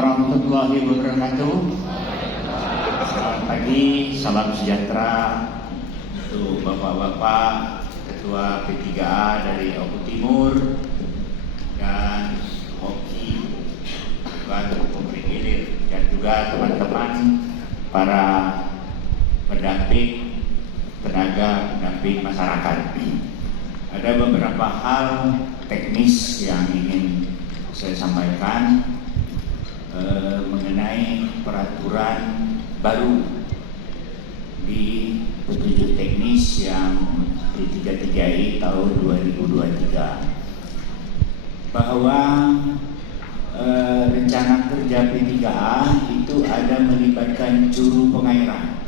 warahmatullahi wabarakatuh. Selamat pagi, salam sejahtera untuk Bapak-Bapak Ketua P3A dari Oku Timur dan Hoki Tuan Pemberi Gilir, dan juga teman-teman para pendamping tenaga pendamping masyarakat. Ada beberapa hal teknis yang ingin saya sampaikan mengenai peraturan baru di petunjuk teknis yang P33I tahun 2023, bahwa rencana kerja P3A itu ada melibatkan juru pengairan.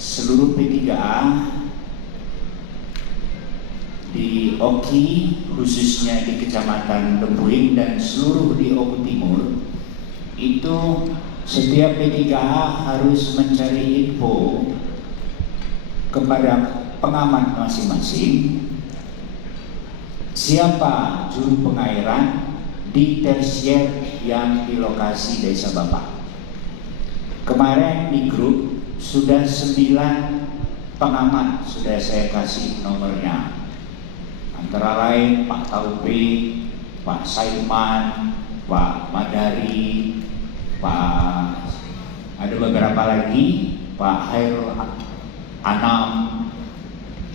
Seluruh P3A di Oki, khususnya di Kecamatan Lembuing dan seluruh di Oku Timur, itu setiap P3A harus mencari info kepada pengamat masing-masing siapa juru pengairan di tersier yang di lokasi desa Bapak. Kemarin di grup sudah 9 pengamat sudah saya kasih nomornya, antara lain Pak Taufik, Pak Saiman, Pak Madari, ada beberapa lagi, Pak Hairul Anam.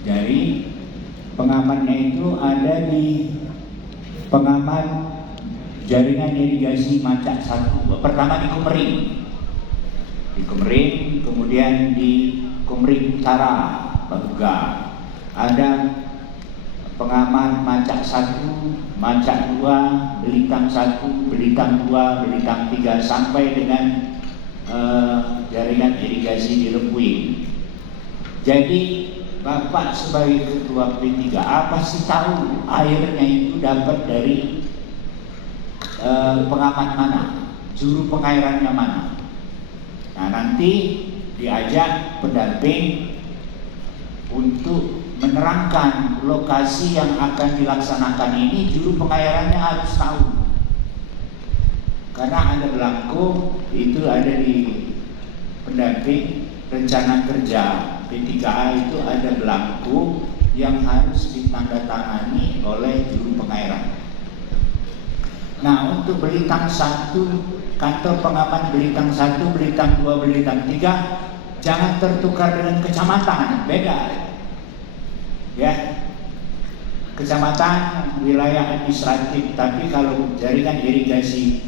Jadi pengamatnya itu ada di pengamat jaringan irigasi Macak 1. Pertama di Kumering, kemudian di Kumering Utara, Bahuga. Ada pengamat Macak 1, Macak 2, Belitang 1, Belitang 2, Belitang 3, sampai dengan jaringan irigasi di Lembuing. Jadi Bapak sebagai ketua P3A pasti tahu airnya itu dapat dari pengamat mana, juru pengairannya mana. Nah, nanti diajak pendamping untuk menerangkan lokasi yang akan dilaksanakan ini. Juru pengairannya harus tahu, karena ada belangko itu ada di pendamping rencana kerja P3A, itu ada belangko yang harus ditandatangani oleh juru pengairan. Nah, untuk Belitang 1, kantor pengamat Belitang 1, Belitang 2, Belitang 3 jangan tertukar dengan kecamatan, beda ya. Kecamatan wilayah administratif, tapi kalau jaringan irigasi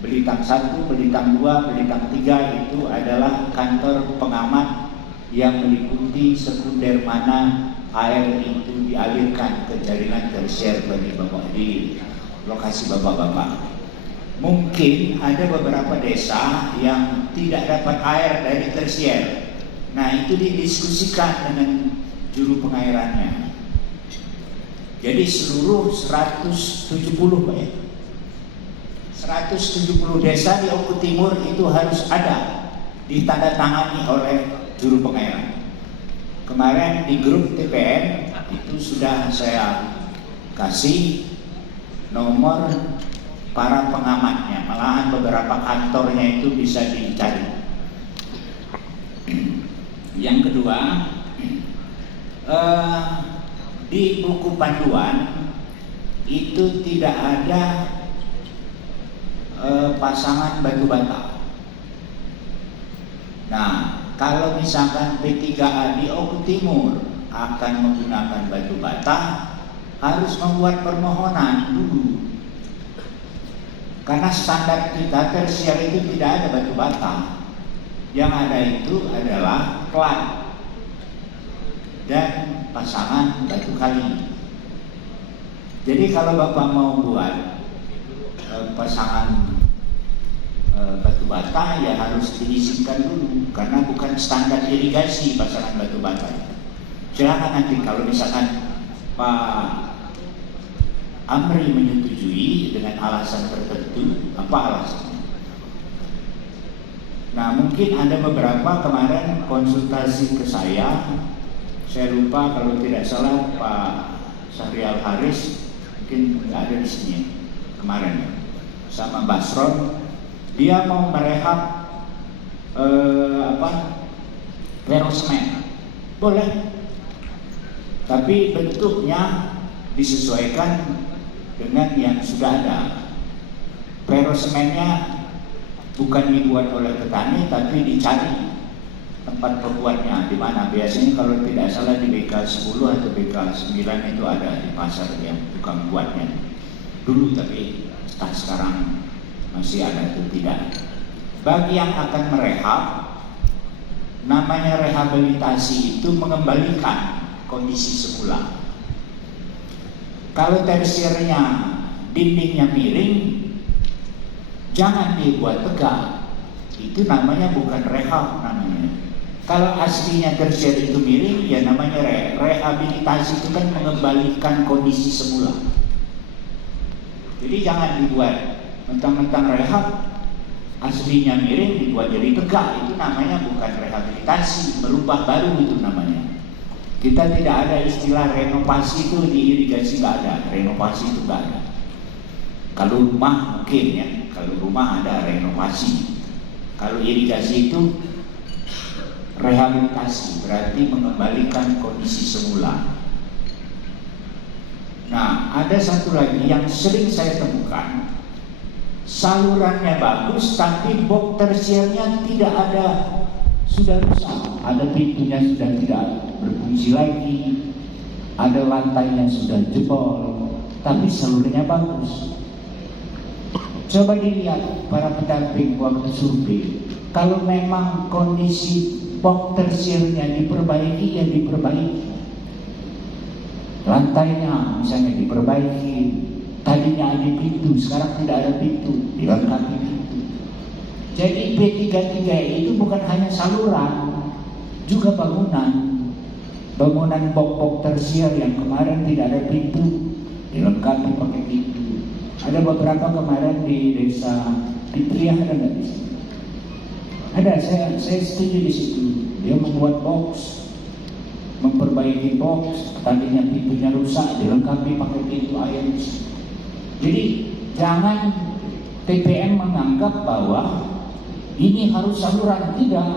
Belitang 1, Belitang 2, Belitang 3 itu adalah kantor pengamat yang meliputi sekunder mana air itu dialirkan ke jaringan tersier bagi Bapak di lokasi Bapak-Bapak. Mungkin ada beberapa desa yang tidak dapat air dari tersier. Nah, itu didiskusikan dengan juru pengairannya. Jadi seluruh 170 Pak ya, 170 desa di Oku Timur itu harus ada ditandatangani oleh juru pengairan. Kemarin di grup TPN itu sudah saya kasih nomor para pengamatnya, malahan beberapa kantornya itu bisa dicari. Yang kedua, di buku panduan itu tidak ada pasangan batu bata. Nah, kalau misalkan P3A di Oku Timur akan menggunakan batu bata, harus membuat permohonan dulu, karena standar kita tersier itu tidak ada batu bata. Yang ada itu adalah plat dan pasangan batu kali. Jadi kalau Bapak mau buat pasangan batu bata, ya harus diizinkan dulu, karena bukan standar irigasi pasangan batu bata. Silakan nanti kalau misalkan Pak Amri menyetujui dengan alasan tertentu, apa alasannya? Nah, mungkin ada beberapa kemarin konsultasi ke saya lupa kalau tidak salah Pak Syahrial Haris mungkin nggak ada di sini kemarin. sama Basron, dia mau merehab perosemen, boleh, tapi bentuknya disesuaikan dengan yang sudah ada. Perosemennya bukan dibuat oleh petani, tapi dicari tempat pembuatnya di mana. Biasanya kalau tidak salah di BK 10 atau BK 9 itu ada di pasar yang tukang buatnya dulu, tapi entah sekarang masih ada atau tidak. Bagi yang akan merehab, namanya rehabilitasi itu mengembalikan kondisi semula. Kalau tersiernya dindingnya miring, jangan dibuat tegak, itu namanya bukan rehab namanya. Kalau aslinya tersier itu miring, ya namanya rehabilitasi, itu kan mengembalikan kondisi semula. Jadi jangan dibuat mentang-mentang rehab, aslinya miring dibuat jadi tegak, itu namanya bukan rehabilitasi, merubah baru itu namanya. Kita tidak ada istilah renovasi itu di irigasi, nggak ada. Renovasi itu nggak ada. Kalau rumah mungkin ya, kalau rumah ada renovasi. Kalau irigasi itu rehabilitasi, berarti mengembalikan kondisi semula. Nah, ada satu lagi yang sering saya temukan, salurannya bagus tapi box tersiernya tidak ada, sudah rusak, ada pintunya sudah tidak berfungsi lagi, ada lantainya sudah jebol, tapi salurannya bagus. Coba dilihat para pendamping waktu survei, kalau memang kondisi box tersiernya diperbaiki, ya diperbaiki. Lantainya misalnya diperbaiki, tadinya ada pintu, sekarang tidak ada pintu, dilengkapi pintu. Jadi P33 itu bukan hanya saluran, juga bangunan. Bangunan box-box tersier yang kemarin tidak ada pintu, dilengkapi pakai pintu. Ada beberapa kemarin di desa Fitriah, ada nggak di sini? Ada, saya setuju di situ. Dia membuat box, memperbaiki box, tadinya pintunya rusak, dilengkapi pakai pintu air. Jadi jangan TPM menganggap bahwa ini harus saluran, tidak.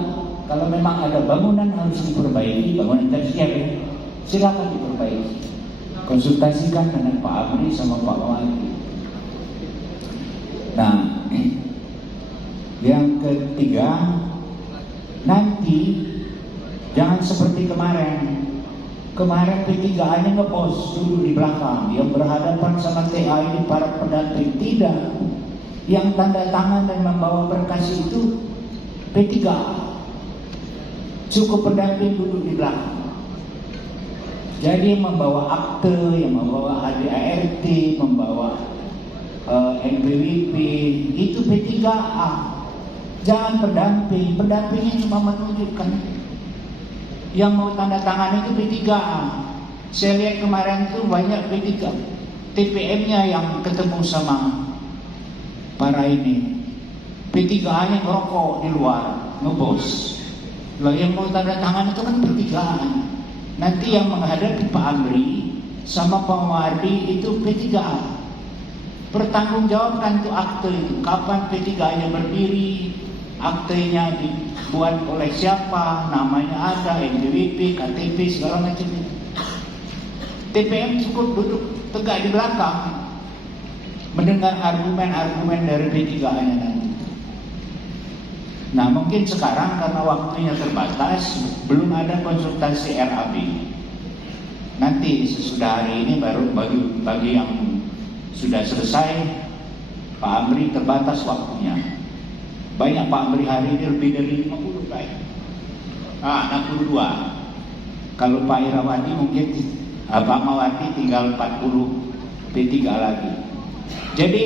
Kalau memang ada bangunan harus diperbaiki, bangunan tersier, silakan diperbaiki. Konsultasikan dengan Pak Amri sama Pak Wali. Nah, yang ketiga, nanti jangan seperti kemarin. Kemarin P3A-nya ngebos dulu di belakang, yang berhadapan sama TA ini para pendamping. Tidak, yang tanda tangan dan membawa berkas itu P3A. Cukup pendamping duduk di belakang. Jadi yang membawa akte, yang membawa ADART, membawa NPWP, itu P3A. Jangan pendamping. Pendampingnya cuma menunjukkan. Yang mau tanda tangan itu P3A. Saya lihat kemarin itu banyak P3 TPM-nya yang ketemu sama para ini. P3A-nya ngerokok di luar, ngebos. Lah yang mau tanda tangan itu kan P3A. Nanti yang menghadapi Pak Amri sama Pak Wardi itu P3A. Pertanggungjawabkan itu akte itu, kapan P3A-nya berdiri, aktenya dibuat oleh siapa, namanya ada, NPWP, KTP, segala macam. TPM cukup duduk tegak di belakang, mendengar argumen-argumen dari P3A-nya nanti. Nah, mungkin sekarang karena waktunya terbatas, belum ada konsultasi RAB. Nanti sesudah hari ini baru bagi yang sudah selesai, Pak Amri terbatas waktunya. Banyak Pak Amri hari ini lebih dari 50 baik. 62. Kalau Pak Irawadi mungkin Pak Mawati tinggal 40 P3 lagi. Jadi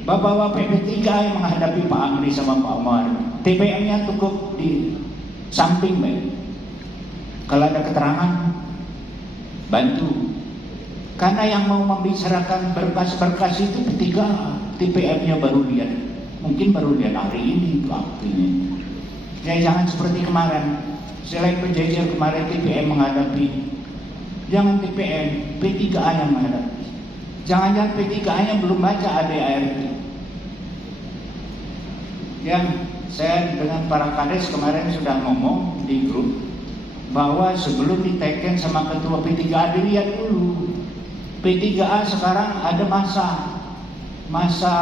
Bapak-bapak P3 yang menghadapi Pak Amri sama Pak Mawati, TPM-nya cukup di samping baik. Kalau ada keterangan, bantu. Karena yang mau membicarakan berkas-berkas itu P3A, TPM-nya baru lihat. Mungkin baru lihat hari ini waktunya. Ya jangan seperti kemarin. Selain penjajar kemarin TPM menghadapi. Jangan TPM, P3A yang menghadapi. Jangan-jangan P3A-nya belum baca ADART. yang saya dengan para kades kemarin sudah ngomong di grup bahwa sebelum diteken sama ketua P3A dilihat dulu. P3A sekarang ada masa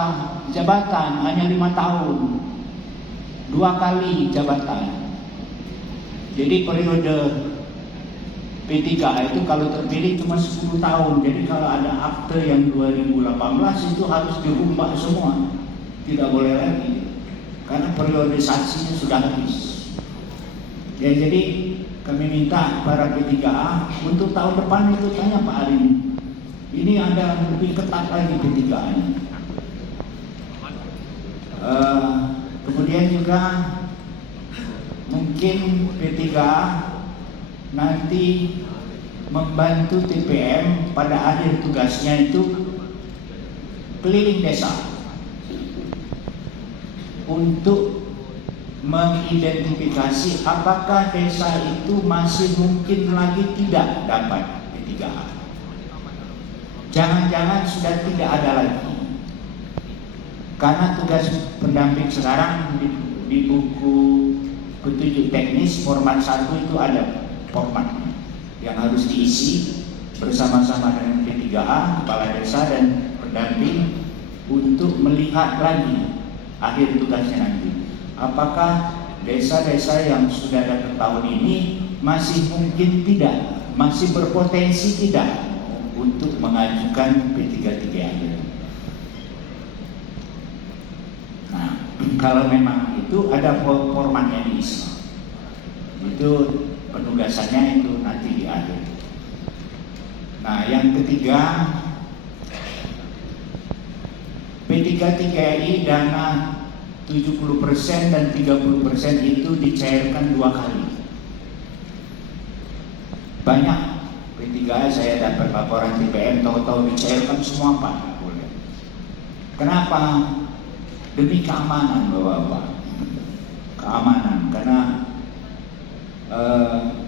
jabatan hanya 5 tahun, 2 kali jabatan. Jadi periode P3A itu kalau terpilih cuma 10 tahun. Jadi kalau ada akte yang 2018 itu harus dirubah semua, tidak boleh lagi karena periodisasinya sudah habis. Ya, jadi kami minta para P3A untuk tahun depan itu tanya Pak Arin, ini ada lebih ketat lagi P3A-nya. Kemudian juga mungkin P3A nanti membantu TPM pada akhir tugasnya itu keliling desa untuk mengidentifikasi apakah desa itu masih mungkin lagi tidak dapat P3A. Jangan-jangan sudah tidak ada lagi. Karena tugas pendamping sekarang di buku petunjuk teknis format 1 itu ada formatnya yang harus diisi bersama-sama dengan P3A, kepala desa dan pendamping untuk melihat lagi akhir tugasnya nanti. Apakah desa-desa yang sudah datang tahun ini masih mungkin tidak, masih berpotensi tidak untuk mengajukan P33A. Nah, kalau memang itu ada formatnya diisi, itu penugasannya itu nanti di akhir. Nah, yang ketiga, P33I dana 70% dan 30% itu dicairkan 2 kali. Banyak P3A saya dapat laporan TPM tahu-tahu dicairkan semua Pak. Kenapa? Demi keamanan Bapak-Bapak. Keamanan karena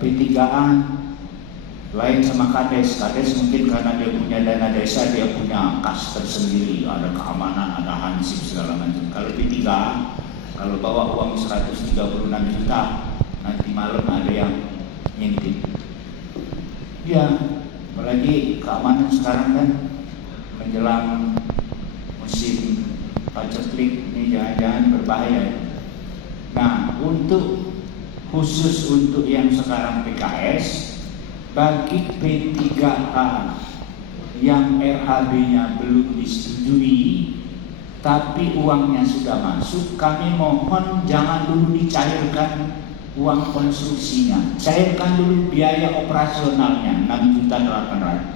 P3A lain sama kades mungkin karena dia punya dana desa, dia punya kas tersendiri, ada keamanan, ada hansip segala macam. Kalau P3A, kalau bawa uang 136 juta, nanti malam ada yang ngintip. Ya, apalagi keamanan sekarang kan menjelang musim paceklik ini jangan-jangan berbahaya. Nah, khusus untuk yang sekarang PKS, bagi P3A yang RAB-nya belum disetujui tapi uangnya sudah masuk, kami mohon jangan dulu dicairkan uang konstruksinya, cairkan dulu biaya operasionalnya 6.800.000.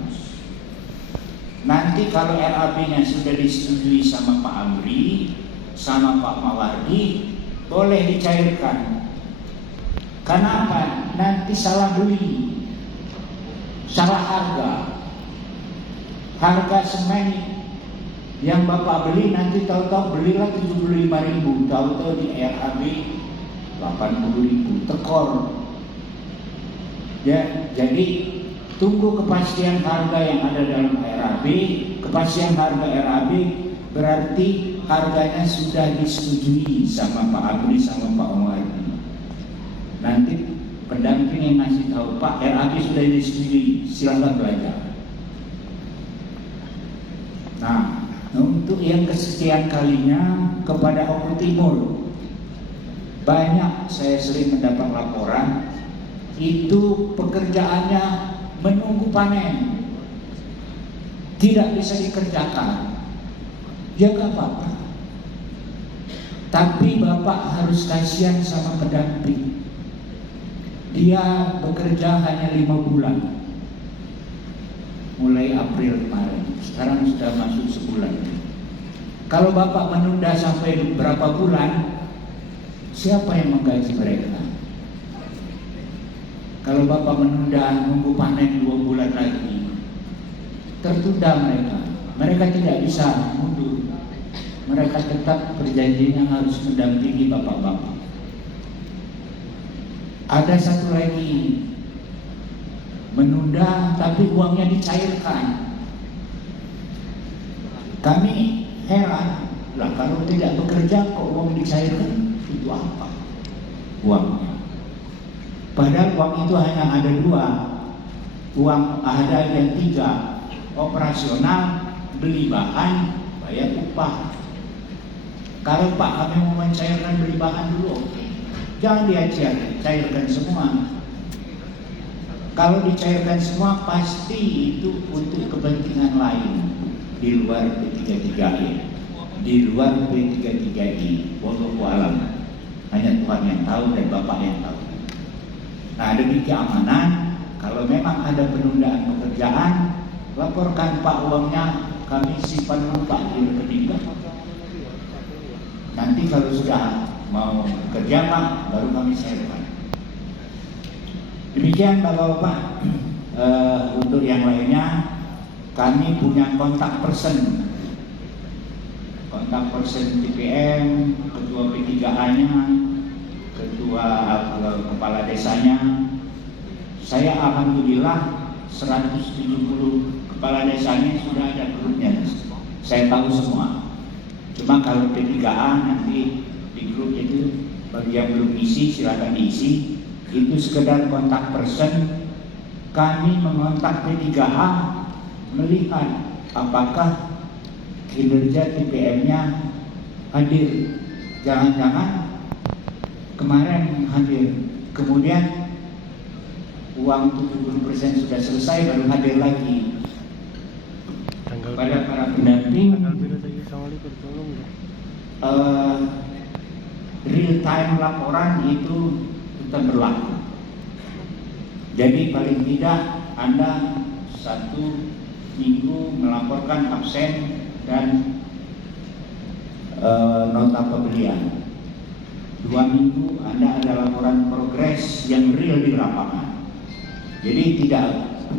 Nanti kalau RAB-nya sudah disetujui sama Pak Amri, sama Pak Mawardi, boleh dicairkan. Kenapa? Nanti salah beli, salah harga semen yang Bapak beli nanti tahu-tahu belilah 75.000, tahu-tahu di RAB 80.000, tekor. Ya, jadi tunggu kepastian harga yang ada dalam RAB. Kepastian harga RAB berarti harganya sudah disetujui sama Pak Abri sama Pak Omar. Nanti pendamping yang ngasih tahu, Pak, RAB sudah disetujui, silakan belajar. Nah, untuk yang kesekian kalinya kepada Oku Timur, banyak saya sering mendapat laporan itu pekerjaannya menunggu panen, tidak bisa dikerjakan. Ya gak apa-apa, tapi Bapak harus kasihan sama pendamping. Dia bekerja hanya 5 bulan, mulai April kemarin, sekarang sudah masuk sebulan. Kalau Bapak menunda sampai berapa bulan, siapa yang menggaji mereka? Kalau Bapak menunda nunggu panen 2 bulan lagi, tertunda mereka tidak bisa mundur. Mereka tetap perjanjiannya harus mendampingi Bapak-Bapak. Ada satu lagi, menunda tapi uangnya dicairkan. Kami heran, lah kalau tidak bekerja kok uang dicairkan, itu apa uangnya? Padahal uang itu hanya ada dua, uang ada yang tiga, operasional, beli bahan, bayar upah. Kalau Pak kami mau mencairkan beli bahan dulu, oke. Jangan cairkan semua. Kalau dicairkan semua pasti itu untuk kepentingan lain di luar P33I, di luar P33I. Wallahu a'lam. Hanya Tuhan yang tahu dan Bapak yang tahu. Nah, demi keamanan, kalau memang ada penundaan pekerjaan, laporkan Pak uangnya, kami simpan dulu Pak di rekening. Nanti kalau sudah mau kerja Pak, baru kami cairkan. Demikian Bapak-Bapak. Untuk yang lainnya, kami punya kontak person TPM, ketua P3A-nya, ketua kepala desanya. Saya alhamdulillah 170 kepala desanya sudah ada grupnya. Saya tahu semua. Cuma kalau P3A nanti di grup itu bagi yang belum isi silakan diisi. Itu sekedar kontak person. Kami mengontak P3A melihat apakah kinerja TPM-nya hadir. Jangan-jangan kemarin hadir, kemudian uang 70% sudah selesai baru hadir lagi. Pada para pendamping real time laporan itu tetap berlaku. Jadi paling tidak Anda 1 minggu melaporkan absen dan nota pembelian. 2 minggu Anda ada laporan progres yang real di lapangan. Jadi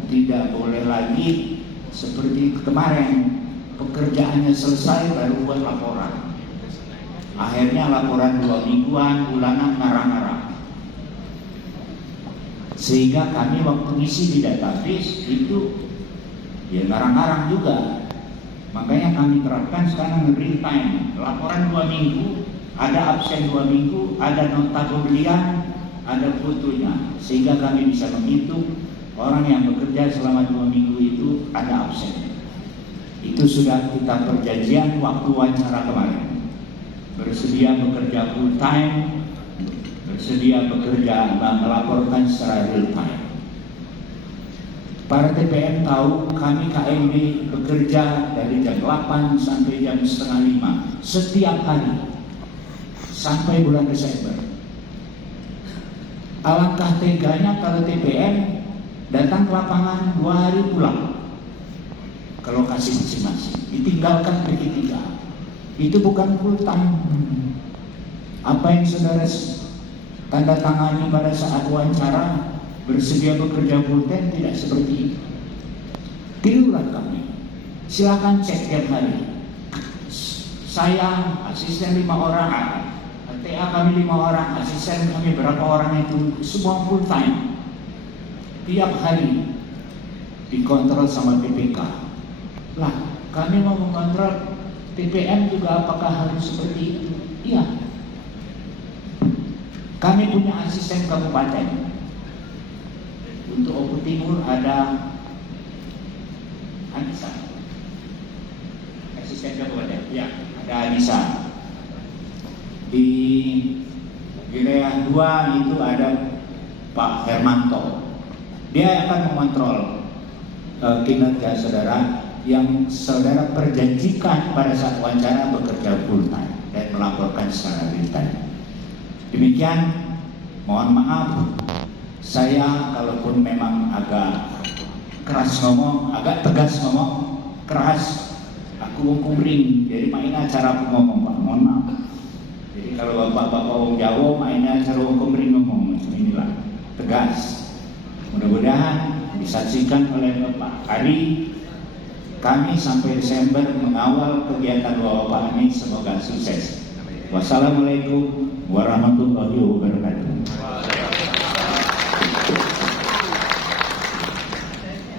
tidak boleh lagi seperti kemarin pekerjaannya selesai baru buat laporan. Akhirnya laporan 2 mingguan, bulanan, ngarang-ngarang. Sehingga kami waktu ngisi di database itu ya ngarang-ngarang juga. Makanya kami terapkan sekarang real time. Laporan 2 minggu, ada absen 2 minggu, ada nota pembelian, ada fotonya. Sehingga kami bisa menghitung orang yang bekerja selama 2 minggu itu ada absen. Itu sudah kita perjanjian waktu wawancara kemarin. Bersedia bekerja full time, bersedia bekerja melaporkan secara real time. Para TPM tahu kami KMB bekerja dari jam 8 sampai jam setengah 5 setiap hari sampai bulan Desember. Alangkah teganya kalau TPM datang ke lapangan 2 hari pulang ke lokasi masing-masing, ditinggalkan P3. Itu bukan full time. Apa yang saudara tanda tangani pada saat wawancara bersedia bekerja full time tidak seperti itu. Tirulah kami. Silakan cek tiap hari. Saya asisten 5 orang, TA kami 5 orang, asisten kami berapa orang itu, semua full time. Tiap hari dikontrol sama PPK. Lah, kami mau mengontrol TPM juga apakah harus seperti itu? Iya. Kami punya asisten kabupaten. Untuk Oku Timur ada Anissa, asisten kabupaten. Ya, ada Anissa. Di wilayah 2 itu ada Pak Hermanto. Dia akan mengontrol kinerja saudara yang saudara perjanjikan pada saat wawancara bekerja full time dan melaporkan secara real time. Demikian, mohon maaf saya kalaupun memang agak keras ngomong, agak tegas ngomong, keras, aku kumpring, jadi main acara aku ngomong Pak, mohon maaf. Jadi kalau bapak-bapak orang Jawa main acara kumpring ngomong, macam inilah, tegas. Mudah-mudahan disaksikan oleh Bapak Ari. Kami sampai Desember mengawal kegiatan Bapak ini, semoga sukses. Wassalamualaikum warahmatullahi wabarakatuh.